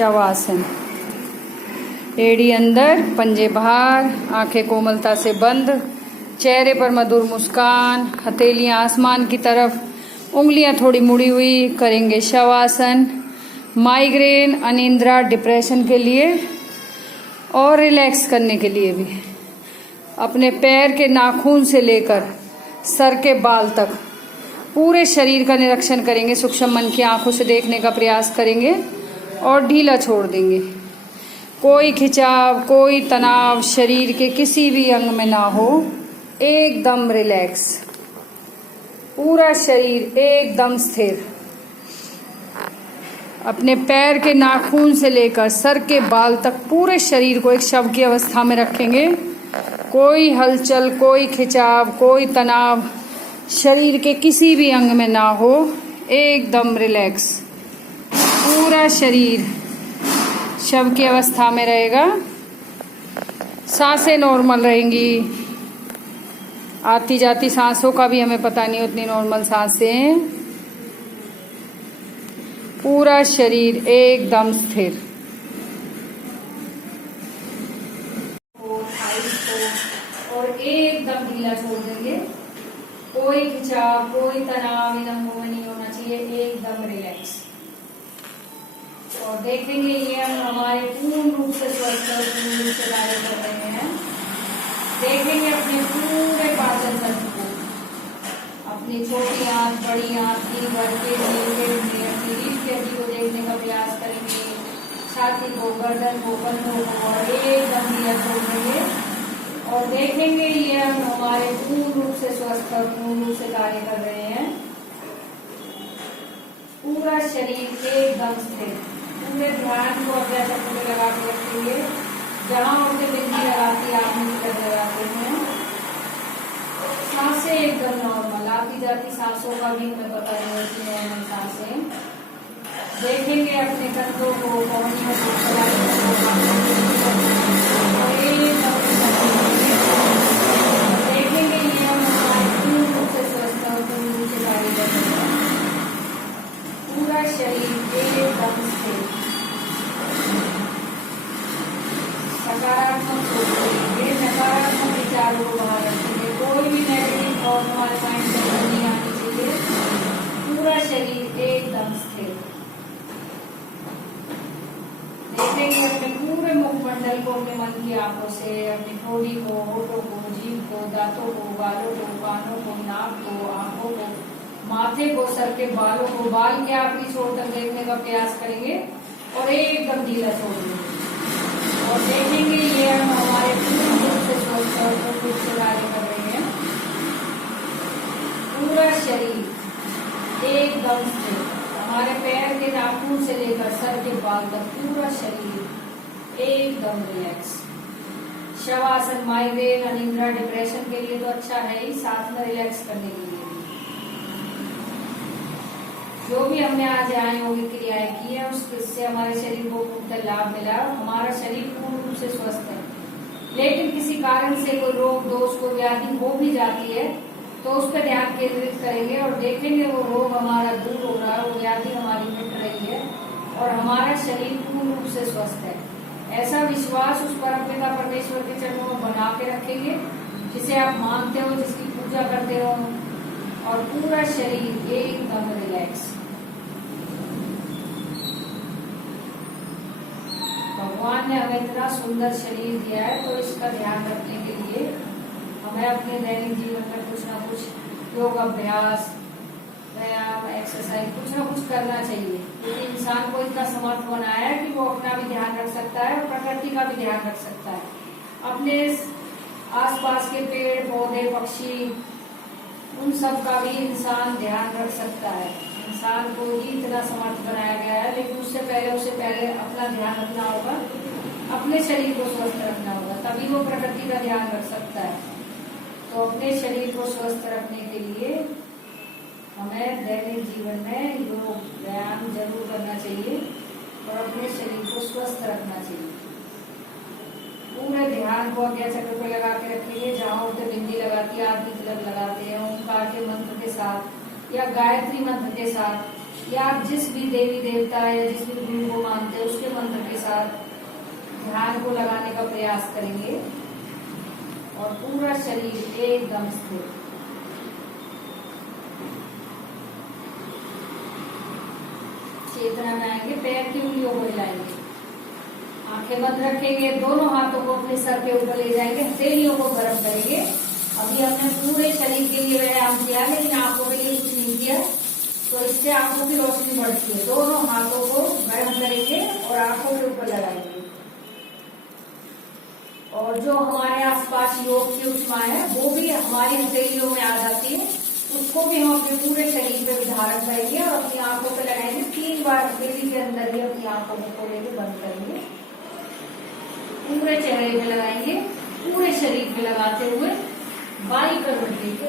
शवासन। एड़ी अंदर, पंजे बाहर, आंखें कोमलता से बंद, चेहरे पर मधुर मुस्कान, हथेलियां आसमान की तरफ, उंगलियां थोड़ी मुड़ी हुई। करेंगे शवासन। माइग्रेन, अनिद्रा, डिप्रेशन के लिए और रिलैक्स करने के लिए भी अपने पैर के नाखून से लेकर सर के बाल तक पूरे शरीर का निरीक्षण करेंगे। सूक्ष्म मन की आंखों से देखने का प्रयास करेंगे और ढीला छोड़ देंगे। कोई खिंचाव, कोई तनाव शरीर के किसी भी अंग में ना हो। एकदम रिलैक्स, पूरा शरीर एकदम स्थिर। अपने पैर के नाखून से लेकर सर के बाल तक पूरे शरीर को एक शव की अवस्था में रखेंगे। कोई हलचल, कोई खिंचाव, कोई तनाव शरीर के किसी भी अंग में ना हो। एकदम रिलैक्स, पूरा शरीर शव की अवस्था में रहेगा। सांसें नॉर्मल रहेंगी। आती जाती सांसों का भी हमें पता नहीं, उतनी नॉर्मल सांसें। पूरा शरीर एकदम स्थिर। और एकदम ढीला छोड़ देंगे। कोई खिंचाव, कोई तनाव इन अंगों में नहीं होना चाहिए। एकदम रिलैक्स। और देखेंगे ये हम हमारे पूर्ण रूप से स्वस्थ और पूर्ण रूप से कार्य कर रहे हैं। देखेंगे अपने पूरे पाचन तंत्र को, अपनी छोटी आंत, बड़ी आंत, दिन भर के अपनी रीढ़ की हड्डी को देखने का प्रयास करेंगे। छाती को, गर्दन को, कंधों को और एकदम ढीला छोड़ देंगे। और देखेंगे ये हम हमारे पूर्ण रूप से स्वस्थ और पूर्ण रूप से कार्य कर रहे हैं। पूरा शरीर एकदम स्थिर। पूरे ध्यान को अपने चक्र में लगा के रखेंगे। जहां उसे बिंदी लगाती आप नीचे लगाते हैं। सांसें एकदम नॉर्मल। आती जाती सांसों का भी हमें पता नहीं होती नॉर्मल सांसें। देखेंगे अपने कंधों को, पौड़ियों को, देखेंगे ये हम हमारे पूर्ण रूप से स्वस्थ और पूर्ण रूप से कार्य कर रहे हैं। पूरा शरीर एकदम स्थिर। सकारात्मक सोचेंगे, नकारात्मक विचारों को बाहर रखेंगे। कोई भी नेगेटिव थॉट हमारे माइंड में नहीं आनी चाहिए। पूरा शरीर एकदम स्थिर। देखेंगे अपने पूरे मुखमंडल को अपने मन की आंखों से, अपनी ठोड़ी को, होठों को, जीभ को, दांतों को, गालों को, कानों को, नाक को, आंखों को, माथे को, सर के बालों को, बाल के आखिरी छोर तक देखने का प्रयास करेंगे और एकदम ढीला छोड़ देंगे। और देखेंगे ये हम हमारे पूर्ण रूप से स्वस्थ और पूर्ण रूप से कार्य कर रहे हैं। पूरा शरीर एकदम स्थिर। हमारे पैर के नाखून से लेकर सर के बाल तक पूरा शरीर एकदम रिलैक्स। शवासन माइग्रेन, अनिद्रा, डिप्रेशन के लिए तो अच्छा है ही, साथ में रिलैक्स करने के लिए भी। जो भी हमने आज यहाँ योगिक क्रियाएं की है उससे हमारे शरीर को पूर्ण लाभ मिला। हमारा शरीर पूर्ण रूप से स्वस्थ है। लेकिन किसी कारण से कोई रोग, दोष, कोई व्याधि हो भी जाती है तो उस पर ध्यान केंद्रित करेंगे और देखेंगे वो रोग हमारा दूर हो रहा है, वो व्याधि हमारी मिट रही है और हमारा शरीर पूर्ण रूप से स्वस्थ है। ऐसा विश्वास उस परमपिता परमेश्वर के चरणों में बना के रखेंगे जिसे आप मानते हो, जिसकी पूजा करते हो। और पूरा शरीर एकदम रिलैक्स। भगवान ने हमें इतना सुंदर शरीर दिया है तो इसका ध्यान रखने के लिए हमें अपने दैनिक जीवन में कुछ ना कुछ योग अभ्यास, व्यायाम, एक्सरसाइज कुछ ना कुछ करना चाहिए। क्योंकि इंसान को इतना समर्थ बनाया है कि वो अपना भी ध्यान रख सकता है और प्रकृति का भी ध्यान रख सकता है। अपने आसपास के पेड़ पौधे, पक्षी, उन सब का भी इंसान ध्यान रख सकता है। इंसान को ही इतना समर्थ बनाया गया है, लेकिन उससे पहले अपना ध्यान रखना होगा, अपने शरीर को स्वस्थ रखना होगा, तभी वो प्रकृति का ध्यान रख सकता है। तो अपने शरीर को स्वस्थ रखने के लिए हमें दैनिक जीवन में योग व्यायाम जरूर करना चाहिए और अपने शरीर को स्वस्थ रखना चाहिए। पूरे ध्यान को आज्ञा चक्र पे लगा के रखेंगे। जहाँ उसे बिंदी लगाती है, आदमी तिलक लगाते हैं, ओंकार के मंत्र के साथ या गायत्री मंत्र के साथ, या आप जिस भी देवी देवता या जिस भी गुरु को मानते हैं उसके मंत्र साथ ध्यान को लगाने का प्रयास करेंगे और पूरा शरीर एकदम स्थिर। चेतना में आएंगे, पैर की उंगलियों को हिलाएंगे, आंखें बंद रखेंगे, दोनों हाथों को अपने सर के ऊपर ले जाएंगे, हथेलियों को गर्म करेंगे। अभी हमने पूरे शरीर के लिए व्यायाम किया लेकिन आंखों के लिए कुछ नहीं किया, तो इससे आंखों की रोशनी बढ़ती है। दोनों हाथों को गर्म करेंगे और आंखों के ऊपर लगाएंगे। और जो हमारे आसपास योग की उष्मा है वो भी हमारी हथेलियों में आ जाती है, उसको भी हम अपने पूरे शरीर पे धारण करेंगे और अपनी आंखों पे लगाएंगे। 3 बार हथेली के अंदर ही अपनी आंखों को खोलेंगे, बंद करेंगे, पूरे चेहरे पे लगाएंगे, पूरे शरीर पे लगाते हुए बाई करवट लेके